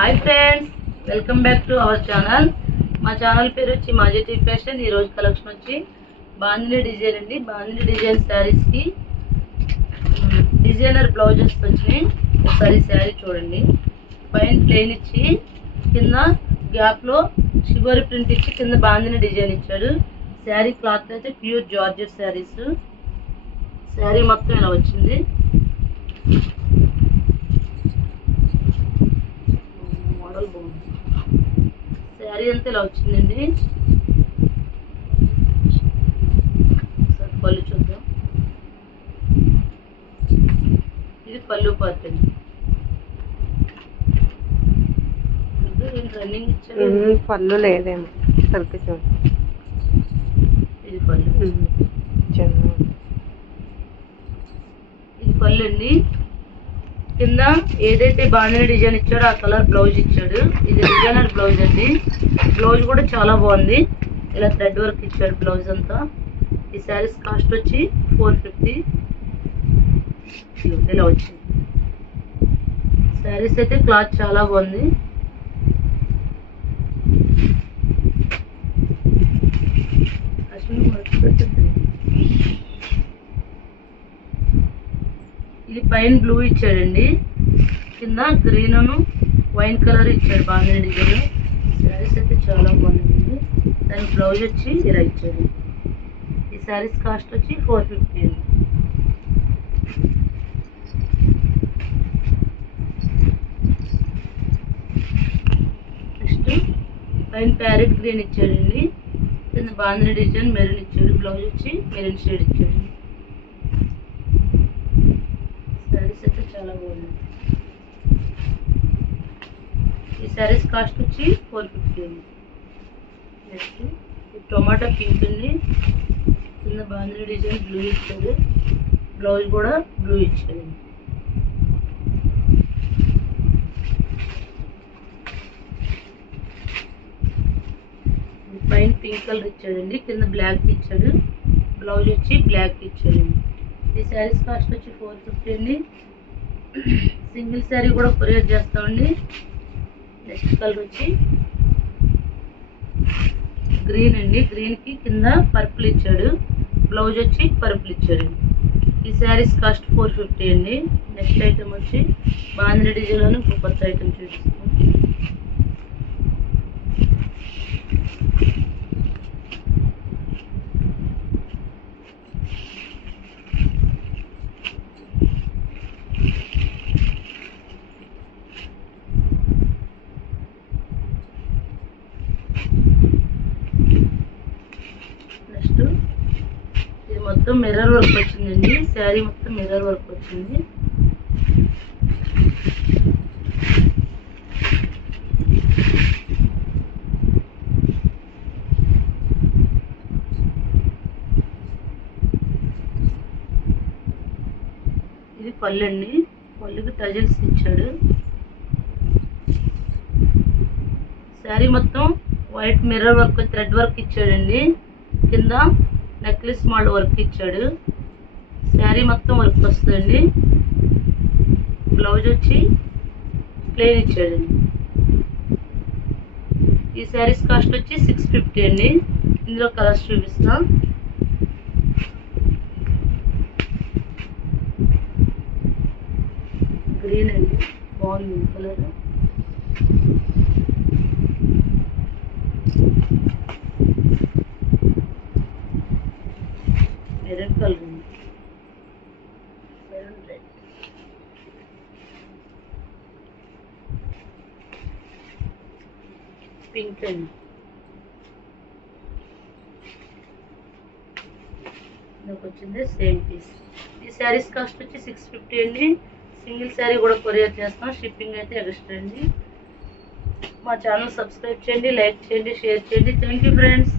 Hi friends, welcome back to our channel. మా channel పేరు వచ్చి మాజెటీ ఫ్యాషన్. ఈరోజు కలెక్షన్ వచ్చి బాందిని డిజైన్ అండి. బాందిని డిజైన్ శారీస్కి డిజైనర్ బ్లౌజెస్ వచ్చినాయి. ఒకసారి శారీ చూడండి. పైన ప్లెయిన్ ఇచ్చి కింద గ్యాప్లో షిబోరి ప్రింట్ ఇచ్చి కింద బాందిని డిజైన్ ఇచ్చాడు. శారీ క్లాత్ అయితే ప్యూర్ జార్జెట్ శారీస్. శారీ మొత్తం ఇలా వచ్చింది. శారీ అంతా ఇలా వచ్చిందండి. పళ్ళు చూద్దాం. ఇది పళ్ళు పార్ట్ అండి. రన్నింగ్ ఇచ్చారు, పళ్ళు లేదేమో సరికి చూడండి. ఇది పళ్ళు, ఇది పళ్ళు అండి. కింద ఏదైతే బాందిని డిజైన్ ఇచ్చాడో ఆ కలర్ బ్లౌజ్ ఇచ్చాడు. ఇది డిజైనర్ బ్లౌజ్ అండి. బ్లౌజ్ కూడా చాలా బాగుంది. ఇలా థ్రెడ్ వర్క్ ఇచ్చాడు బ్లౌజ్ అంతా. ఈ శారీస్ కాస్ట్ వచ్చి 450. ఇలా వచ్చింది. శారీస్ అయితే క్లాత్ చాలా బాగుంది. ఇది పైన బ్లూ ఇచ్చాడండి, కింద గ్రీన్ వైన్ కలర్ ఇచ్చాడు బాందిని డిజైన్. శారీస్ అయితే చాలా బాగుంది. దాని బ్లౌజ్ వచ్చి ఇలా ఇచ్చాడు. ఈ శారీస్ కాస్ట్ వచ్చి 450 అండి. నెక్స్ట్ పైన ప్యారెట్ గ్రీన్ ఇచ్చాడండి, కింద బాందిని డిజైన్ మెరూన్ ఇచ్చాడు. బ్లౌజ్ వచ్చి మెరూన్ షేడ్ ఇచ్చాడు. శారీస్ అయితే చాలా బాగుంది. ఈ శారీస్ కాస్ట్ వచ్చి 450 అండి. నెక్స్ట్ ఈ టొమాటో పింక్ ఉంది, కింద బాందిని డిజైన్ బ్లూ ఇచ్చాడు. బ్లౌజ్ కూడా బ్లూ ఇచ్చాడు. పైన పింక్ కలర్ ఇచ్చాడండి, కింద బ్లాక్ ఇచ్చాడు. బ్లౌజ్ వచ్చి బ్లాక్ ఇచ్చాడండి. ఈ శారీస్ కాస్ట్ వచ్చి 450 అండి. సింగిల్ శారీ కూడా కొరియర్ చేస్తామండి. నెక్స్ట్ కలర్ వచ్చి గ్రీన్ అండి. గ్రీన్కి కింద పర్పుల్ ఇచ్చాడు. బ్లౌజ్ వచ్చి పర్పుల్ ఇచ్చాడు. ఈ శారీస్ కాస్ట్ 450 అండి. నెక్స్ట్ ఐటమ్ వచ్చి బాందిని డిజైన్లోనే ఒక కొత్త ఐటమ్ చూపిస్తాం. నెక్స్ట్ ఇది మొత్తం మిర్రర్ వర్క్ వచ్చిందండి. శారీ మొత్తం మిర్రర్ వర్క్ వచ్చింది. ఇది పళ్ళు అండి. పళ్ళుకి టజల్స్ ఇచ్చాడు. శారీ మొత్తం white mirror work thread work ఇచ్చాడండి. కింద నెక్లెస్ మోడల్ వర్క్ ఇచ్చాడు. శారీ మొత్తం వర్క్ వస్తుందండి. బ్లౌజ్ వచ్చి ప్లెయిన్ ఇచ్చాడండి. ఈ శారీస్ కాస్ట్ వచ్చి 650 అండి. ఇందులో కలర్స్ చూపిస్తాం. గ్రీన్ అండి, బాగుంది కలర్. మెరూన్ కలర్ ఉంది, మెరూన్ రెడ్. పింక్ అండి. నాకు వచ్చింది సేమ్ పీస్. ఈ శారీస్ కాస్ట్ వచ్చి 650 అండి. సింగిల్ శారీ కూడా కొరియర్ చేస్తాం. షిప్పింగ్ అయితే ఎక్స్ట్రా అండి. మా ఛానల్ సబ్స్క్రైబ్ చేయండి, లైక్ చేయండి, షేర్ చేయండి. Thank you friends.